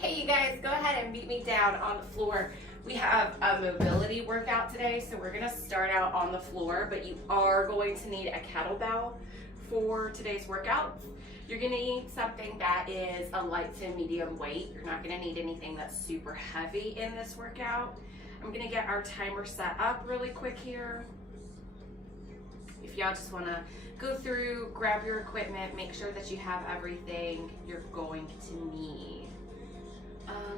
Hey you guys, go ahead and beat me down on the floor. We have a mobility workout today, so we're gonna start out on the floor, but you are going to need a kettlebell for today's workout. You're gonna need something that is a light to medium weight. You're not gonna need anything that's super heavy in this workout. I'm gonna get our timer set up really quick here. If y'all just wanna go through, grab your equipment, make sure that you have everything you're going to need.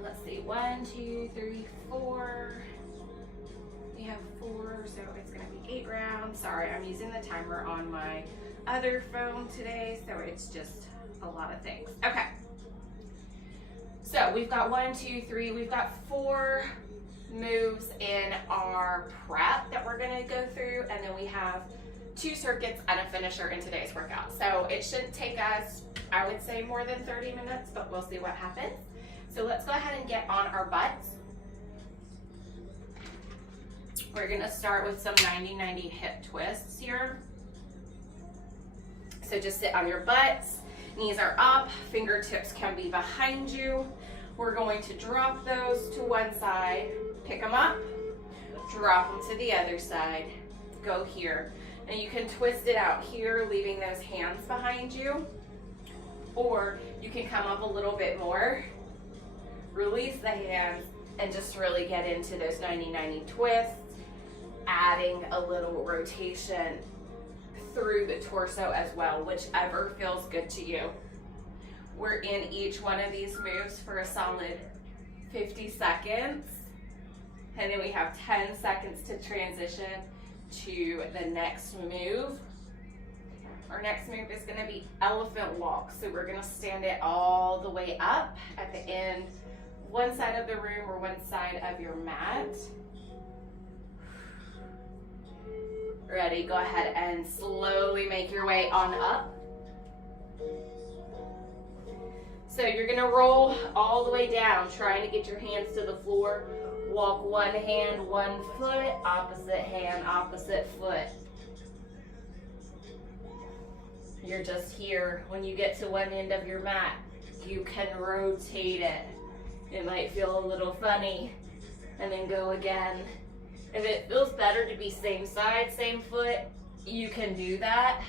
Let's see, 1, 2, 3, 4. We have 4, so it's gonna be 8 rounds. Sorry, I'm using the timer on my other phone today, so it's just a lot of things. Okay, so we've got 1, 2, 3, we've got 4 moves in our prep that we're gonna go through, and then we have 2 circuits and a finisher in today's workout. So it shouldn't take us, I would say, more than 30 minutes, but we'll see what happens. So let's go ahead and get on our butts. We're gonna start with some 90-90 hip twists here. So just sit on your butts, knees are up, fingertips can be behind you. We're going to drop those to one side, pick them up, drop them to the other side, go here. And you can twist it out here, leaving those hands behind you, or you can come up a little bit more, release the hands, and just really get into those 90-90 twists, adding a little rotation through the torso as well, whichever feels good to you. We're in each one of these moves for a solid 50 seconds, and then we have 10 seconds to transition to the next move. Our next move is going to be elephant walk. So we're going to stand it all the way up at the end, one side of the room or one side of your mat. Ready? Go ahead and slowly make your way on up. So you're going to roll all the way down, trying to get your hands to the floor. Walk one hand, one foot, opposite hand, opposite foot. You're just here. When you get to one end of your mat, you can rotate it. It might feel a little funny, and then go again. If it feels better to be same side, same foot, you can do that.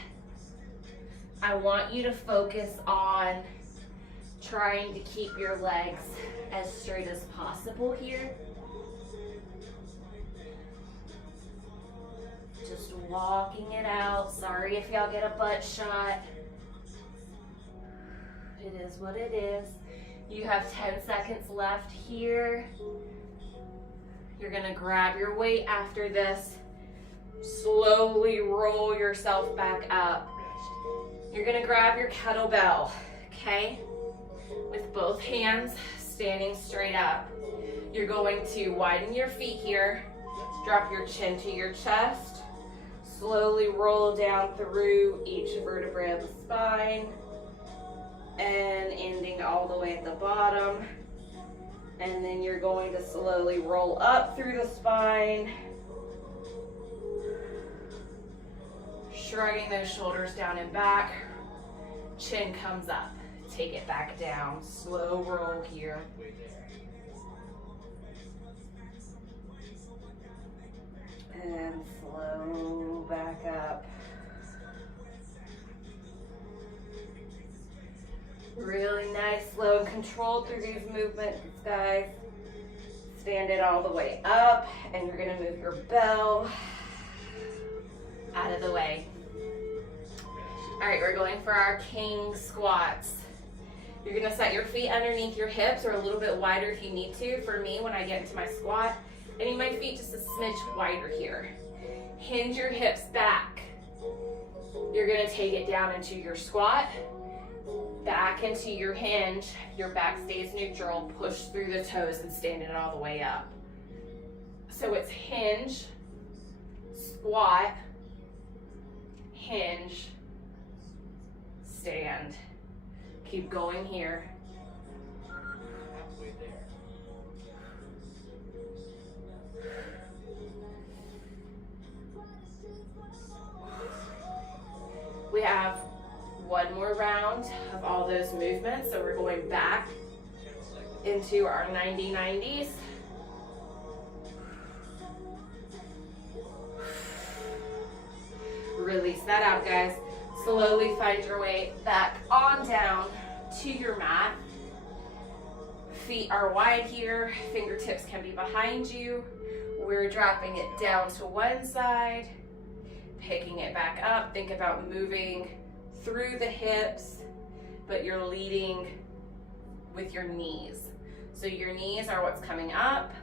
I want you to focus on trying to keep your legs as straight as possible here. Just walking it out. Sorry if y'all get a butt shot. It is what it is. You have 10 seconds left here. You're gonna grab your weight after this. Slowly roll yourself back up. You're gonna grab your kettlebell, okay? With both hands standing straight up. You're going to widen your feet here. Drop your chin to your chest. Slowly roll down through each vertebrae of the spine and ending all the way at the bottom. And then you're going to slowly roll up through the spine, shrugging those shoulders down and back. Chin comes up. Take it back down. Slow roll here. And slow back up. Really nice, slow and controlled through these movements, guys. Stand it all the way up, and you're gonna move your bell out of the way. All right, we're going for our king squats. You're gonna set your feet underneath your hips, or a little bit wider if you need to. For me, when I get into my squat, I need my feet just a smidge wider here. Hinge your hips back. You're gonna take it down into your squat, back into your hinge. Your back stays neutral. Push through the toes and stand it all the way up. So it's hinge, squat, hinge, stand. Keep going here. We have one more round of all those movements, so we're going back into our 90-90s. Release that out, guys. Slowly find your way back on down to your mat. Feet are wide here, fingertips can be behind you. We're dropping it down to one side, picking it back up. Think about moving through the hips, but you're leading with your knees. So your knees are what's coming up,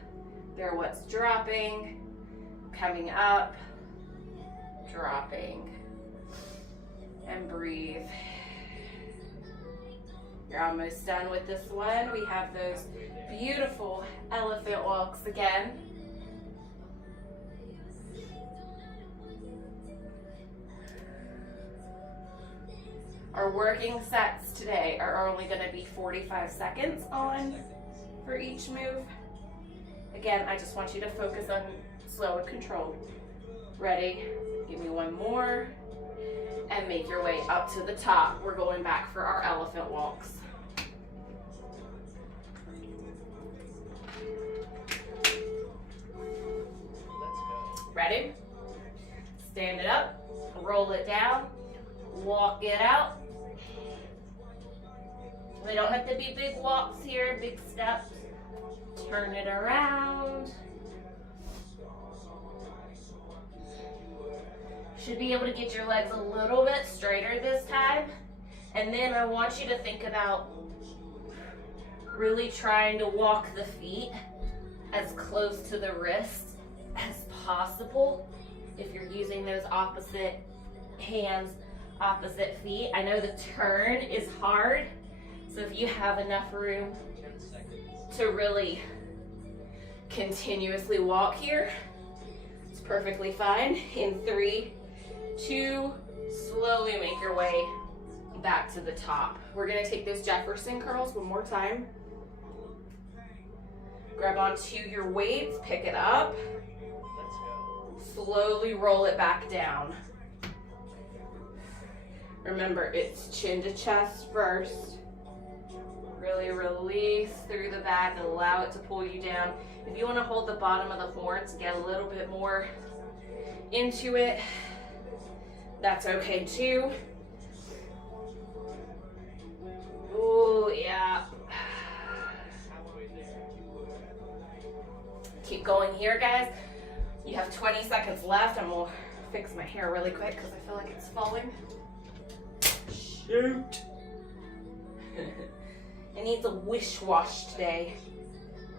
they're what's dropping, coming up, dropping, and breathe. You're almost done with this one. We have those beautiful elephant walks again. Our working sets today are only going to be 45 seconds on for each move. Again, I just want you to focus on slow and controlled. Ready? Give me one more. And make your way up to the top. We're going back for our elephant walks. Ready? Stand it up, roll it down, walk it out. They don't have to be big walks here, big steps. Turn it around. Should be able to get your legs a little bit straighter this time. And then I want you to think about really trying to walk the feet as close to the wrist as possible. If you're using those opposite hands, opposite feet. I know the turn is hard, so if you have enough room to really continuously walk here, it's perfectly fine. In 3, 2, slowly make your way back to the top. We're gonna take those Jefferson curls one more time. Grab onto your weights, pick it up. Slowly roll it back down. Remember, it's chin to chest first. Really release through the back and allow it to pull you down. If you want to hold the bottom of the horns, get a little bit more into it, that's okay too. Oh, yeah. Keep going here, guys. You have 20 seconds left. I'm gonna fix my hair really quick because I feel like it's falling. Shoot. It needs a wish wash today.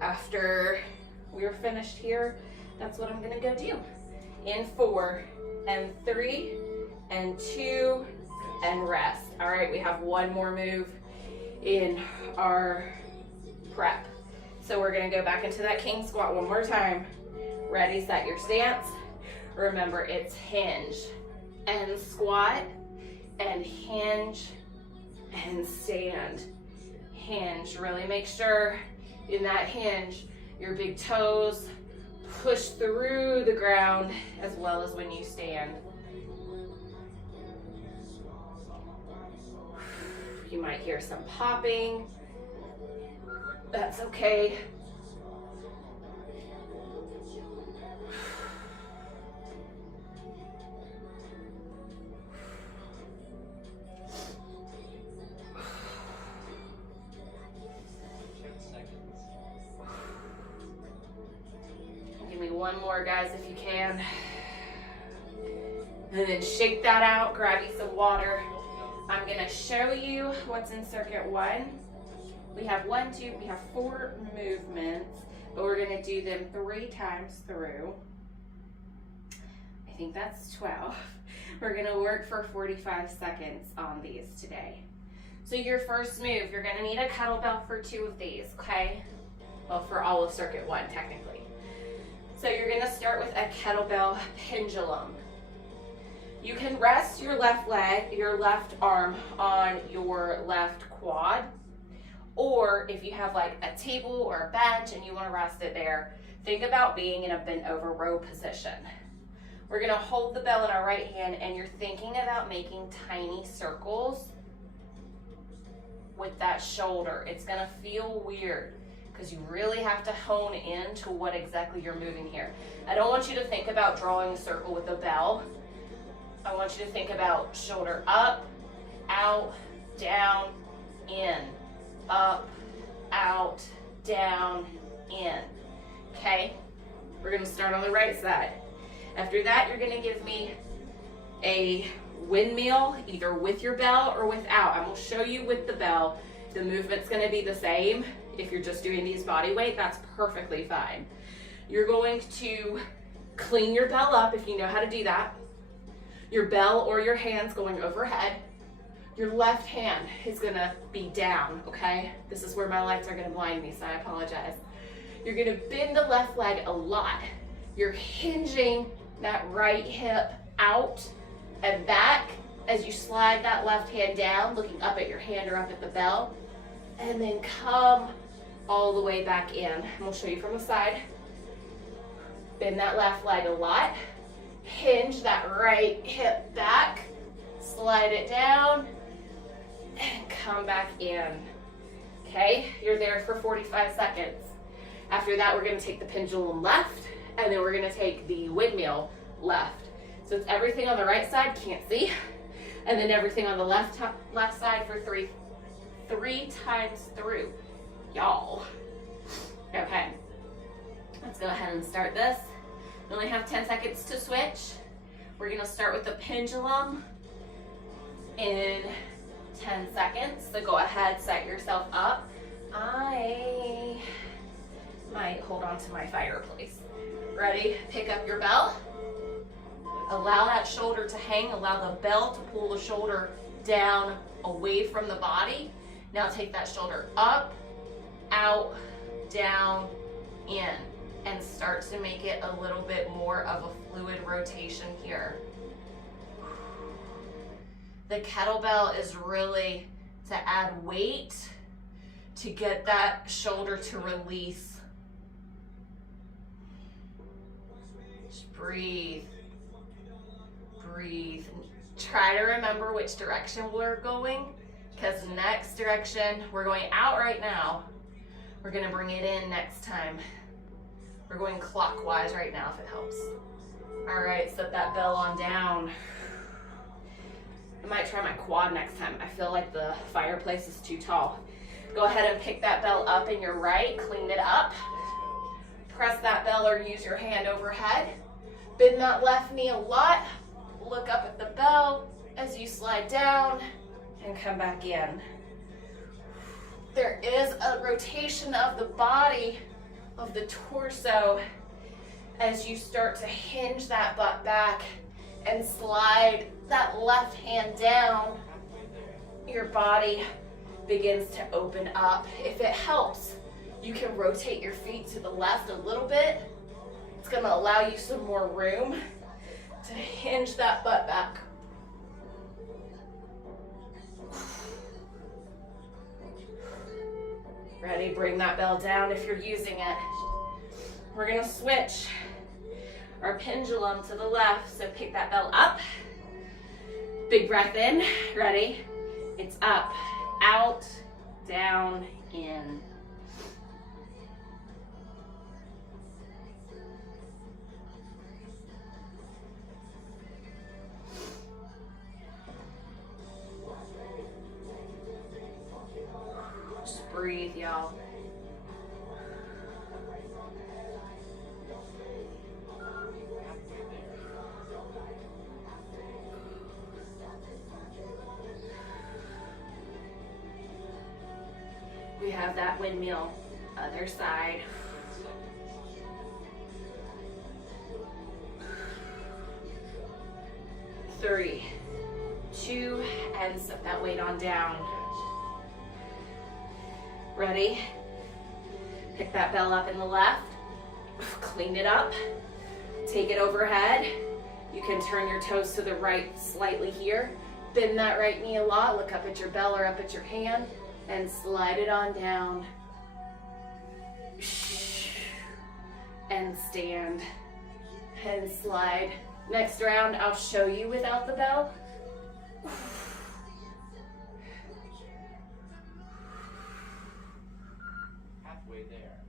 After we're finished here, that's what I'm gonna go do. In 4 and 3 and 2 and rest. All right, we have one more move in our prep. So we're gonna go back into that king squat one more time. Ready, set your stance. Remember, it's hinge and squat and hinge and stand. Hinge, really make sure in that hinge, your big toes push through the ground as well as when you stand. You might hear some popping. That's okay. Give me one more, guys, if you can. And then shake that out, grab you some water. I'm gonna show you what's in circuit 1. We have 1, 2, we have 4 movements, but we're gonna do them 3 times through. I think that's 12. We're gonna work for 45 seconds on these today. So your first move, you're gonna need a kettlebell for 2 of these, okay? Well, for all of circuit 1, technically. So you're gonna start with a kettlebell pendulum. You can rest your left leg, your left arm on your left quad, or if you have like a table or a bench and you want to rest it there, think about being in a bent over row position. We're going to hold the bell in our right hand and you're thinking about making tiny circles with that shoulder. It's going to feel weird. because you really have to hone in to what exactly you're moving here. I don't want you to think about drawing a circle with a bell. I want you to think about shoulder up, out, down, in, up, out, down, in. Okay? We're gonna start on the right side. After that, you're gonna give me a windmill, either with your bell or without. I'm gonna show you with the bell. The movement's gonna be the same. If you're just doing these body weight, that's perfectly fine. You're going to clean your bell up if you know how to do that. Your bell or your hand's going overhead. Your left hand is gonna be down, okay? This is where my lights are gonna blind me, so I apologize. You're gonna bend the left leg a lot. You're hinging that right hip out and back as you slide that left hand down, looking up at your hand or up at the bell, and then come all the way back in. And we'll show you from the side. Bend that left leg a lot. Hinge that right hip back, slide it down, and come back in. Okay, you're there for 45 seconds. After that, we're gonna take the pendulum left, and then we're gonna take the windmill left. So it's everything on the right side, can't see, and then everything on the left side for three times through, y'all. Okay, let's go ahead and start this. We only have 10 seconds to switch. We're gonna start with the pendulum in 10 seconds. So go ahead, set yourself up. I might hold on to my fireplace. Ready? Pick up your bell. Allow that shoulder to hang. Allow the bell to pull the shoulder down away from the body. Now take that shoulder up, out, down, in, and start to make it a little bit more of a fluid rotation here. The kettlebell is really to add weight to get that shoulder to release. Just breathe, breathe. Try to remember which direction we're going, because next direction, we're going out right now. We're gonna bring it in next time. We're going clockwise right now, if it helps. All right, set that bell on down. I might try my quad next time. I feel like the fireplace is too tall. Go ahead and pick that bell up in your right, clean it up. Press that bell or use your hand overhead. Bend that left knee a lot. Look up at the bell as you slide down and come back in. There is a rotation of the body, of the torso, as you start to hinge that butt back and slide that left hand down. Your body begins to open up. If it helps, you can rotate your feet to the left a little bit. It's gonna allow you some more room to hinge that butt back. Ready? Bring that bell down if you're using it. We're gonna switch our pendulum to the left, so pick that bell up. Big breath in. Ready? It's up, out, down, in. Just breathe, y'all. We have that windmill, other side. Three, two, and set that weight on down. Ready? Pick that bell up in the left, clean it up, take it overhead. You can turn your toes to the right slightly here. Bend that right knee a lot, look up at your bell or up at your hand, and slide it on down. And stand and slide. Next round, I'll show you without the bell. Halfway there.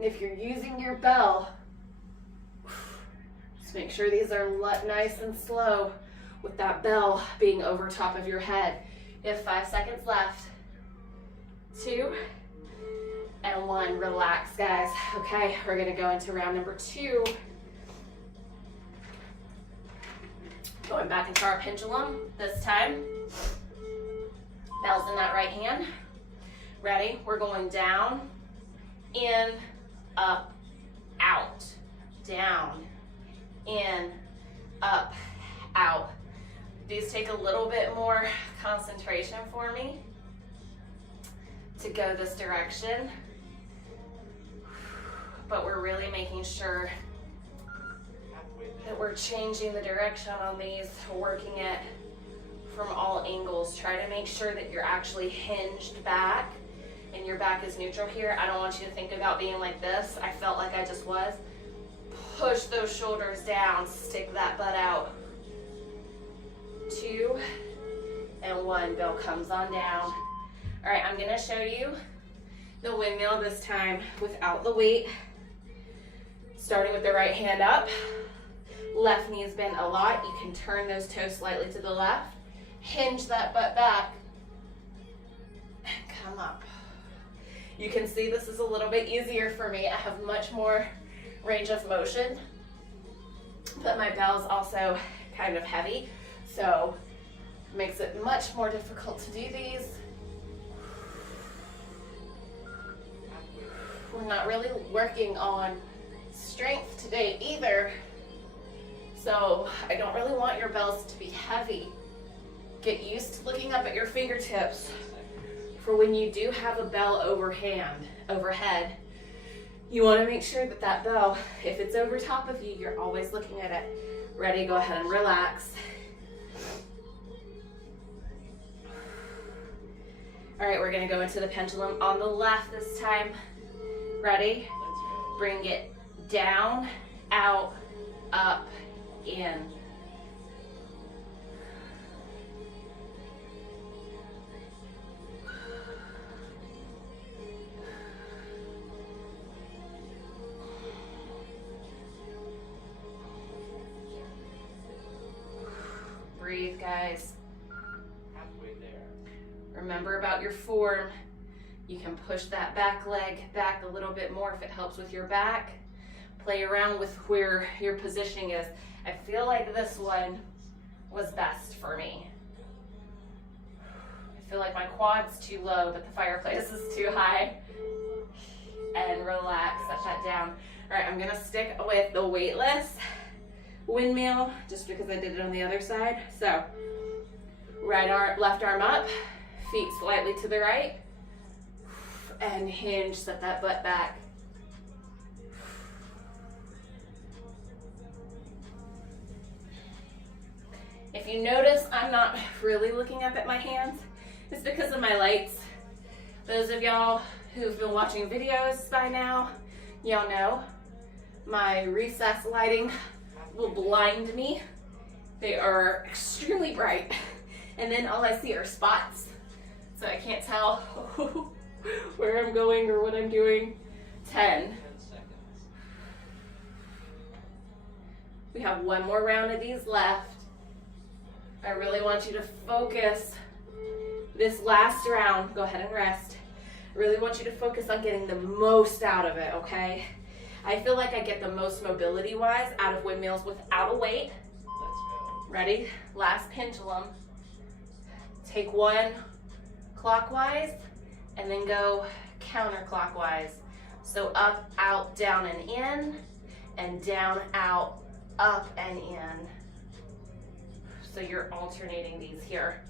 And if you're using your bell, just make sure these are nice and slow with that bell being over top of your head. You have 5 seconds left. 2 and 1. Relax, guys. Okay, we're gonna go into round number 2. Going back into our pendulum this time. Bell's in that right hand. Ready? We're going down, in, up, out, down, in, up, out. These take a little bit more concentration for me to go this direction, but we're really making sure that we're changing the direction on these, working it from all angles. Try to make sure that you're actually hinged back and your back is neutral here. I don't want you to think about being like this. I felt like I just was. Push those shoulders down, stick that butt out. 2 and 1, bell comes on down. All right, I'm gonna show you the windmill this time without the weight. Starting with the right hand up. Left knee is bent a lot. You can turn those toes slightly to the left. Hinge that butt back and come up. You can see this is a little bit easier for me. I have much more range of motion, but my bell's also kind of heavy, so it makes it much more difficult to do these. We're not really working on strength today either, so I don't really want your bells to be heavy. Get used to looking up at your fingertips for when you do have a bell overhead. You want to make sure that that bell, if it's over top of you, you're always looking at it. Ready? Go ahead and relax. All right, we're going to go into the pendulum on the left this time. Ready? Bring it down, out, up, in. Breathe, guys. Halfway there. Remember about your form. You can push that back leg back a little bit more if it helps with your back. Play around with where your positioning is. I feel like this one was best for me. I feel like my quad's too low, but the fireplace is too high. And relax, set that down. All right, I'm gonna stick with the weightless windmill just because I did it on the other side. So right arm, left arm up, feet slightly to the right, and hinge, set that butt back. If you notice, I'm not really looking up at my hands. It's because of my lights. Those of y'all who've been watching videos by now, y'all know my recess lighting will blind me. They are extremely bright. And then all I see are spots. So I can't tell where I'm going or what I'm doing. 10. 10 seconds. We have one more round of these left. I really want you to focus this last round. Go ahead and rest. I really want you to focus on getting the most out of it, okay? I feel like I get the most mobility-wise out of windmills without a weight. Let's go. Ready? Last pendulum. Take one clockwise and then go counterclockwise. So up, out, down, and down, out, up, and in. So you're alternating these here.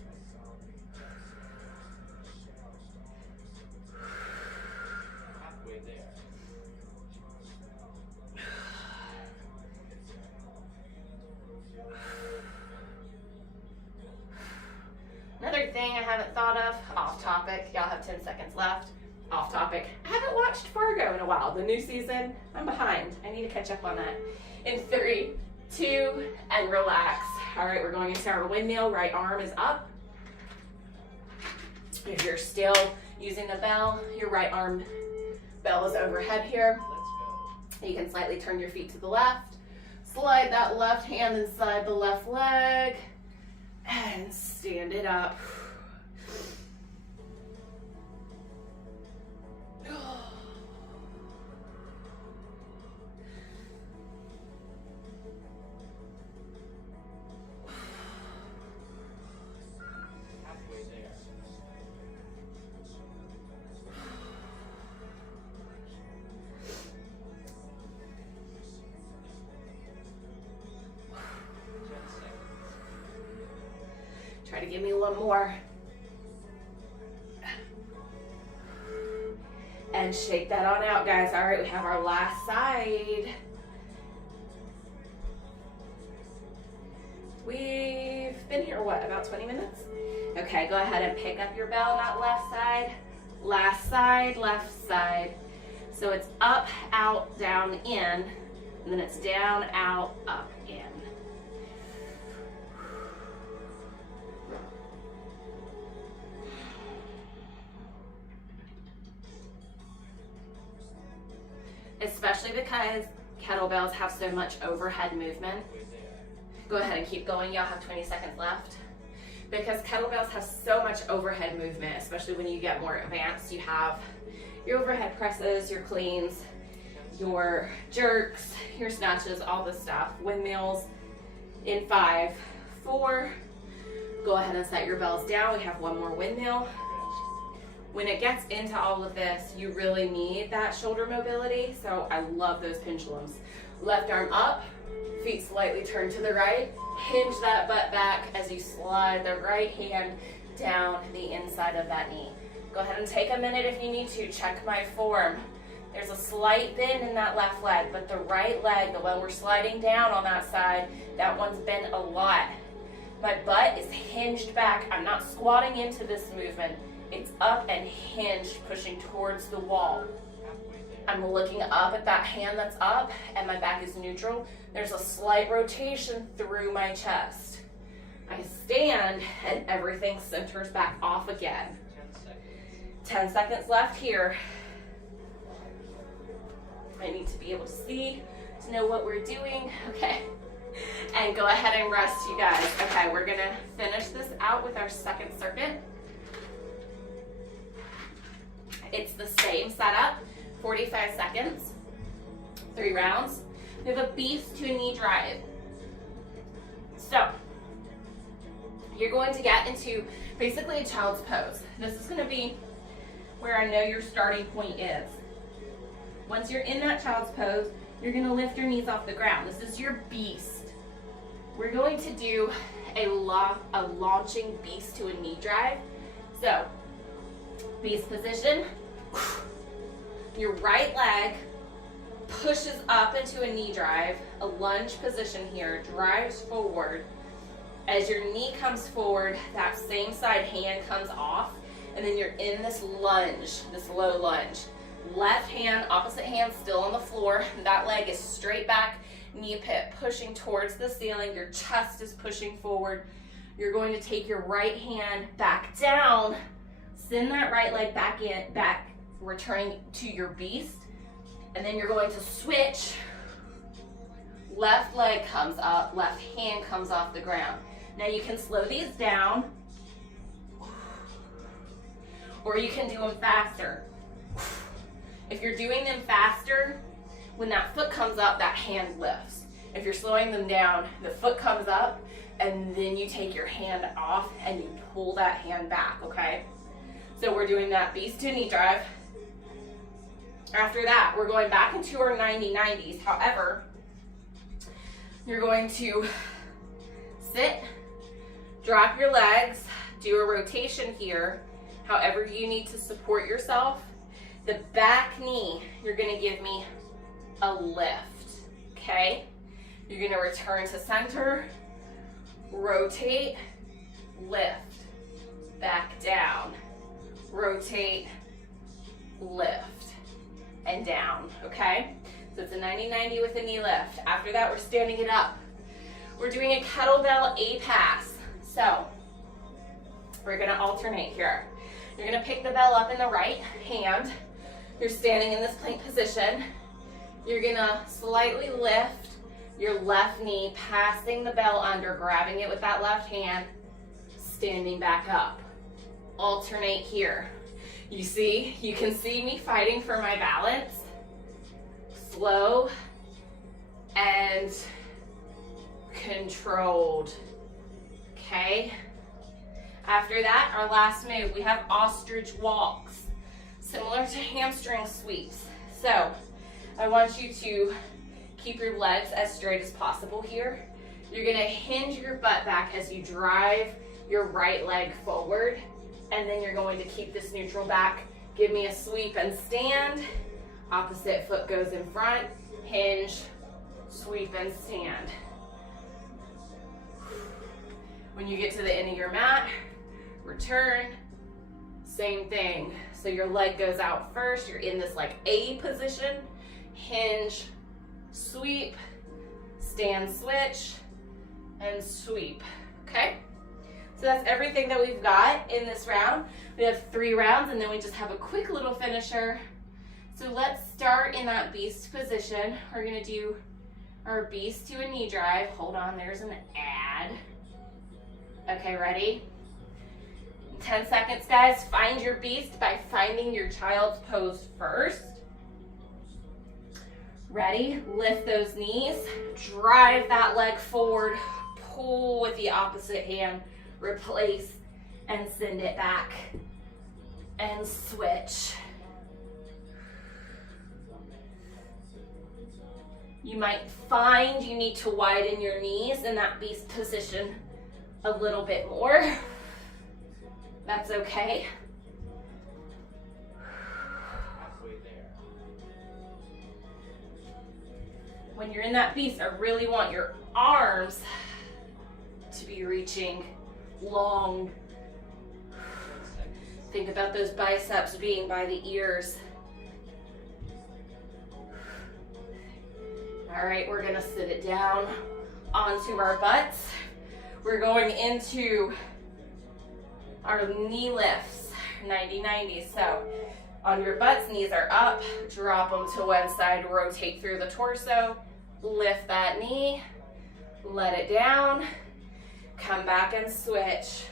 Halfway there. Another thing I haven't thought of, off topic, y'all have 10 seconds left. Off topic, I haven't watched Fargo in a while, the new season. I'm behind, I need to catch up on that. In 3, 2, and relax. All right, we're going into our windmill. Right arm is up. If you're still using the bell, your right arm bell is overhead here. Let's You can slightly turn your feet to the left, slide that left hand inside the left leg, and stand it up. Halfway there. Try to give me one more. And shake that on out, guys. All right, we have our last side. We've been here, what, about 20 minutes? Okay, go ahead and pick up your bell, not left side. Last side, left side. So it's up, out, down, in, and then it's down, out, up, in. Especially because kettlebells have so much overhead movement. Halfway there. Go ahead and keep going. Y'all have 20 seconds left. Because kettlebells have so much overhead movement, especially when you get more advanced. You have your overhead presses, your cleans, your jerks, your snatches, all this stuff. Windmills in 5, 4. Go ahead and set your bells down. We have one more windmill. When it gets into all of this, you really need that shoulder mobility. So I love those pendulums. Left arm up, feet slightly turned to the right. Hinge that butt back as you slide the right hand down the inside of that knee. Go ahead and take a minute if you need to. Check my form. There's a slight bend in that left leg, but the right leg, the one we're sliding down on that side, that one's bent a lot. My butt is hinged back. I'm not squatting into this movement. It's up and hinged, pushing towards the wall. I'm looking up at that hand that's up, and my back is neutral. There's a slight rotation through my chest. I stand, and everything centers back off again. 10 seconds left here. I need to be able to see, to know what we're doing. Okay. And go ahead and rest, you guys. Okay, we're gonna finish this out with our second circuit. It's the same setup, 45 seconds, 3 rounds. We have a beast to a knee drive. So, you're going to get into basically a child's pose. This is gonna be where I know your starting point is. Once you're in that child's pose, you're gonna lift your knees off the ground. This is your beast. We're going to do a launching beast to a knee drive. So, beast position. Your right leg pushes up into a knee drive, a lunge position here, drives forward. As your knee comes forward, that same side hand comes off, and then you're in this lunge, this low lunge. Left hand, opposite hand still on the floor. That leg is straight back, knee pit pushing towards the ceiling. Your chest is pushing forward. You're going to take your right hand back down, send that right leg back in, returning to your beast, and then you're going to switch. Left leg comes up, left hand comes off the ground. Now you can slow these down, or you can do them faster. If you're doing them faster, when that foot comes up, that hand lifts. If you're slowing them down, the foot comes up, and then you take your hand off and you pull that hand back, okay? So we're doing that beast to knee drive. After that, we're going back into our 90-90s. However, you're going to sit, drop your legs, do a rotation here, however you need to support yourself. The back knee, you're gonna give me a lift, okay? You're gonna return to center, rotate, lift, back down, rotate, lift, and down, okay? So it's a 90-90 with a knee lift. After that, we're standing it up. We're doing a kettlebell A pass. So we're gonna alternate here. You're gonna pick the bell up in the right hand. You're standing in this plank position. You're gonna slightly lift your left knee, passing the bell under, grabbing it with that left hand, standing back up. Alternate here. You see, you can see me fighting for my balance. Slow and controlled. Okay? After that, our last move, we have ostrich walks, similar to hamstring sweeps. So, I want you to keep your legs as straight as possible here. You're gonna hinge your butt back as you drive your right leg forward, and then you're going to keep this neutral back. Give me a sweep and stand. Opposite foot goes in front, hinge, sweep and stand. When you get to the end of your mat, return, same thing. So your leg goes out first, you're in this like A position, hinge, sweep, stand, switch, and sweep, okay? So that's everything that we've got in this round. We have 3 rounds and then we just have a quick little finisher. So let's start in that beast position. We're gonna do our beast to a knee drive. Hold on, there's an ad. Okay, ready? 10 seconds, guys. Find your beast by finding your child's pose first. Ready? Lift those knees. Drive that leg forward. Pull with the opposite hand. Replace and send it back. And switch. You might find you need to widen your knees in that beast position a little bit more. That's okay. Halfway there. When you're in that beast, I really want your arms to be reaching long. Think about those biceps being by the ears. All right, we're gonna sit it down onto our butts. We're going into our knee lifts, 90-90. So on your butts, knees are up, drop them to one side, rotate through the torso, lift that knee, let it down, come back and switch.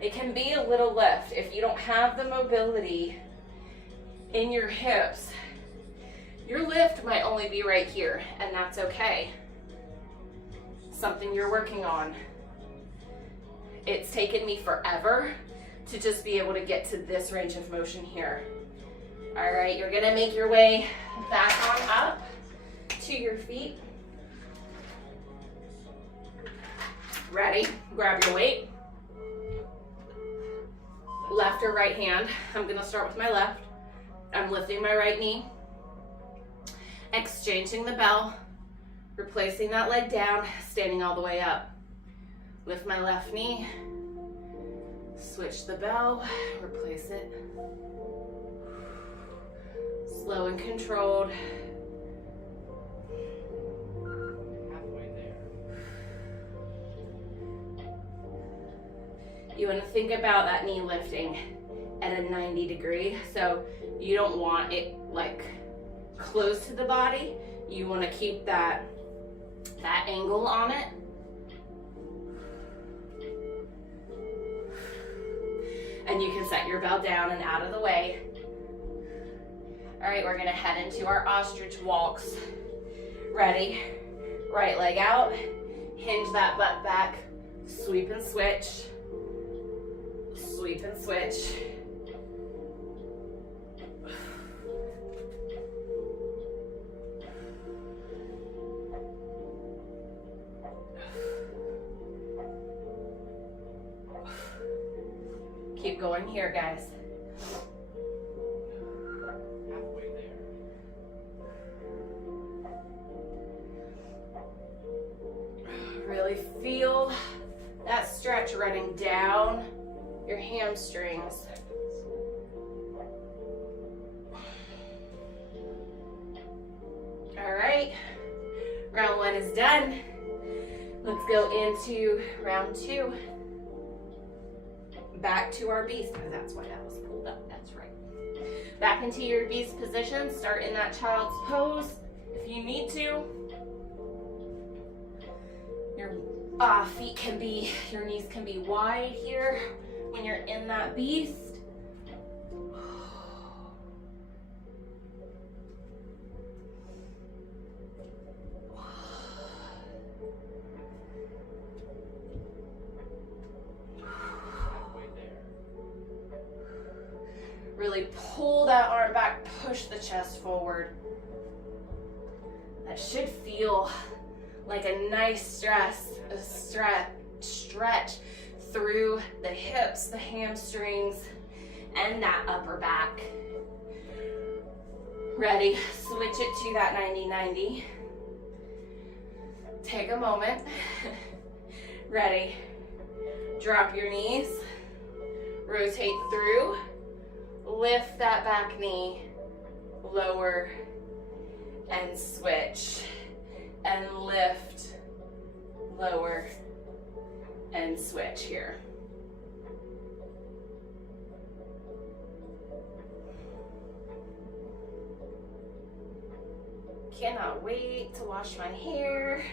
It can be a little lift. If you don't have the mobility in your hips, your lift might only be right here, and that's okay. Something you're working on. It's taken me forever to just be able to get to this range of motion here. All right, you're gonna make your way back on up to your feet. Ready? Grab your weight. Left or right hand. I'm gonna start with my left. I'm lifting my right knee, exchanging the bell, replacing that leg down, standing all the way up. Lift my left knee, switch the bell, replace it. Slow and controlled. Halfway there. You want to think about that knee lifting at a 90 degree. So you don't want it like close to the body. You want to keep that angle on it. And you can set your bell down and out of the way. All right, we're gonna head into our ostrich walks. Ready? Right leg out, hinge that butt back, sweep and switch. Sweep and switch. Keep going here, guys. Halfway there. Really feel that stretch running down your hamstrings. All All right, round 1 is done. Let's go into round 2. Back to our beast. Oh, that's why that was pulled up. That's right. Back into your beast position. Start in that child's pose if you need to. Your feet can be, your knees can be wide here when you're in that beast. Really pull that arm back, push the chest forward. That should feel like a nice stretch through the hips, the hamstrings, and that upper back. Ready, switch it to that 90-90. Take a moment. Ready, drop your knees, rotate through, lift that back knee, lower, and switch, and lift, lower, and switch here. Cannot wait to wash my hair.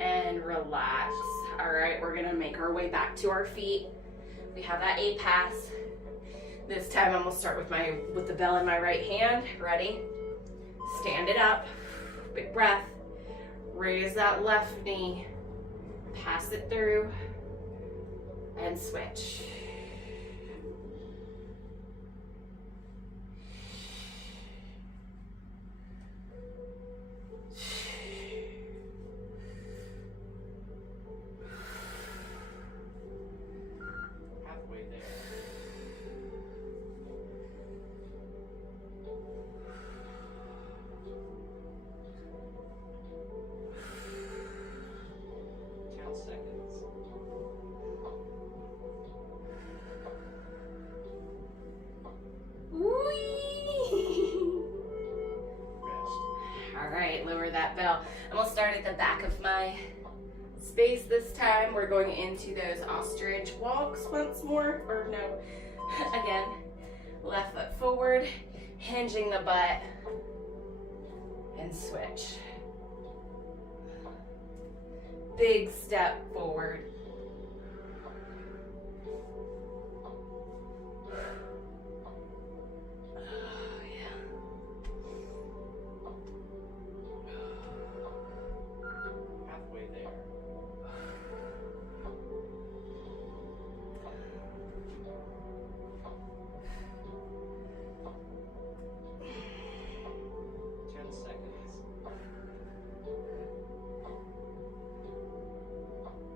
And relax. All right, we're gonna make our way back to our feet. We have that A pass. This time I'm gonna start with the bell in my right hand. Ready? Stand it up. Big breath. Raise that left knee. Pass it through. And switch. That bell. I'm gonna start at the back of my space this time. We're going into those ostrich walks once more, or no, again, left foot forward, hinging the butt, and switch. Big step forward.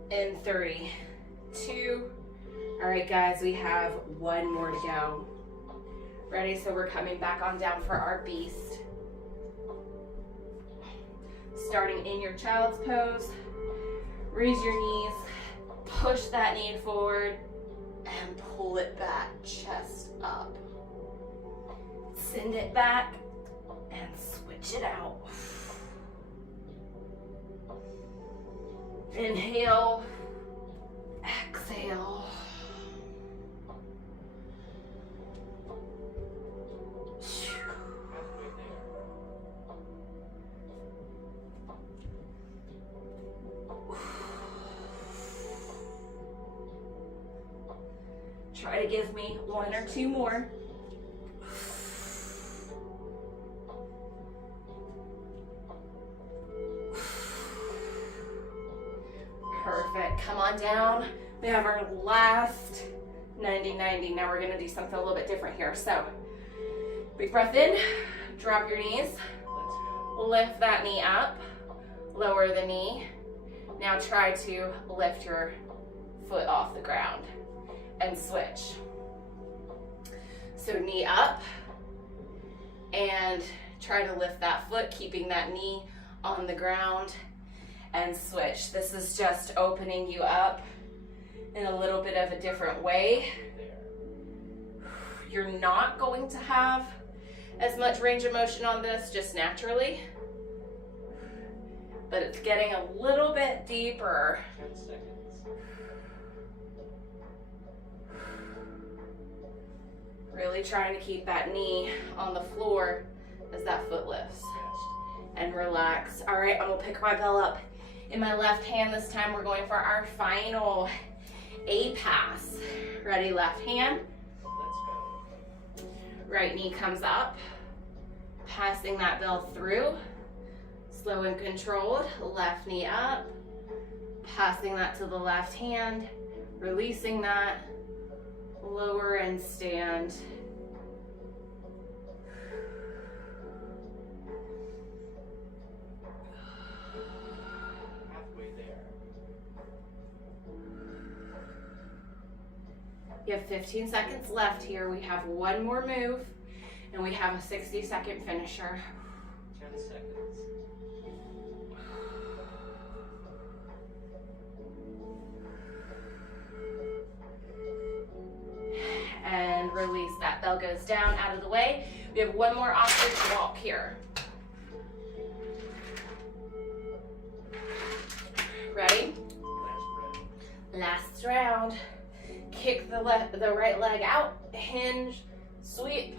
In 3, 2, all right guys, we have 1 more to go. Ready? So we're coming back on down for our beast. Starting in your child's pose, raise your knees, push that knee forward, and pull it back, chest up. Send it back, and switch it out. Inhale, exhale. Try to give me 1 or 2 more. Perfect. Come on down. We have our last 90-90. Now we're going to do something a little bit different here. So, big breath in. Drop your knees. Lift that knee up. Lower the knee. Now try to lift your foot off the ground and switch. So knee up and try to lift that foot, keeping that knee on the ground, and switch. This is just opening you up in a little bit of a different way. You're not going to have as much range of motion on this just naturally, but it's getting a little bit deeper. 10 seconds. Really trying to keep that knee on the floor as that foot lifts. And relax. All right, I'm gonna pick my bell up in my left hand this time. We're going for our final A pass. Ready, left hand. Let's go. Right knee comes up, passing that bell through. Slow and controlled. Left knee up, passing that to the left hand, releasing that, lower and stand. Halfway there. You have 15 seconds left here. We have one more move, and we have a 60-second finisher. 10 seconds. And release. That bell goes down, out of the way. We have one more ostrich walk here. Ready? Last round. Kick the right leg out, hinge, sweep,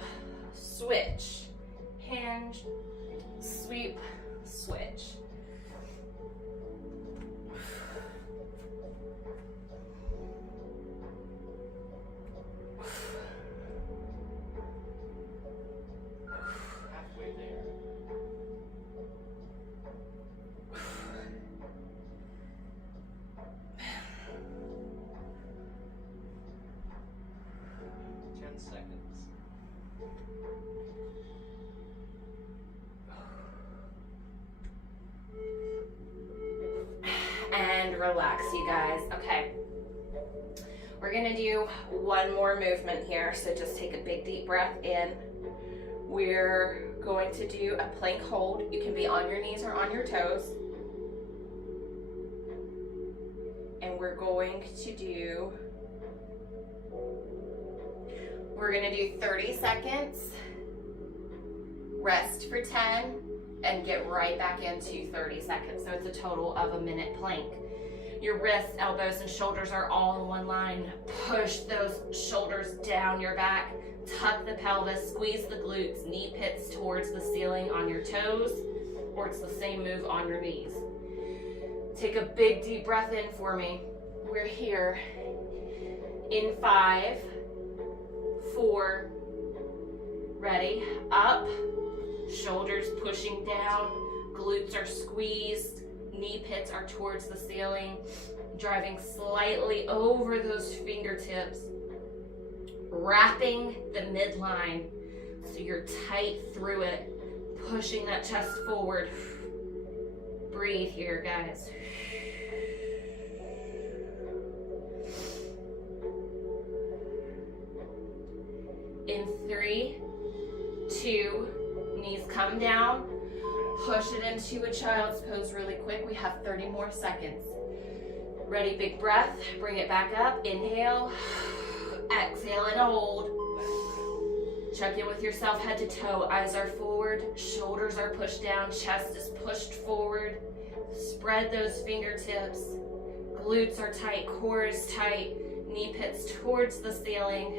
switch. Hinge, sweep, switch. Halfway there. Seconds. And relax, you guys. Okay. We're gonna do one more movement here. So just take a big deep breath in. We're going to do a plank hold. You can be on your knees or on your toes. And we're going to do 30 seconds, rest for 10, and get right back into 30 seconds. So it's a total of a minute plank. Your wrists, elbows, and shoulders are all in one line. Push those shoulders down your back, tuck the pelvis, squeeze the glutes, knee pits towards the ceiling on your toes, or it's the same move on your knees. Take a big deep breath in for me. We're here in 5, 4, ready, up, shoulders pushing down, glutes are squeezed, knee pits are towards the ceiling, driving slightly over those fingertips, wrapping the midline so you're tight through it, pushing that chest forward. Breathe here, guys. In 3, 2, knees come down, push it into a child's pose really quick. We have 30 more seconds. Ready, big breath, bring it back up, inhale, exhale and hold. Check in with yourself head to toe, eyes are forward, shoulders are pushed down, chest is pushed forward. Spread those fingertips, glutes are tight, core is tight, knee pits towards the ceiling.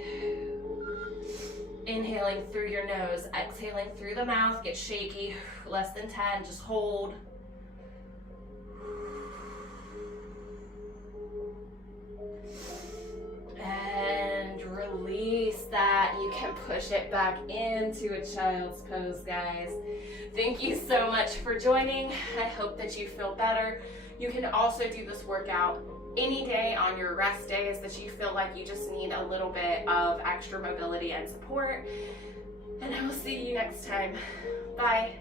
Inhaling through your nose, exhaling through the mouth, get shaky, less than 10, just hold. And release that. You can push it back into a child's pose, guys. Thank you so much for joining. I hope that you feel better. You can also do this workout any day on your rest days that you feel like you just need a little bit of extra mobility and support. And I will see you next time. Bye.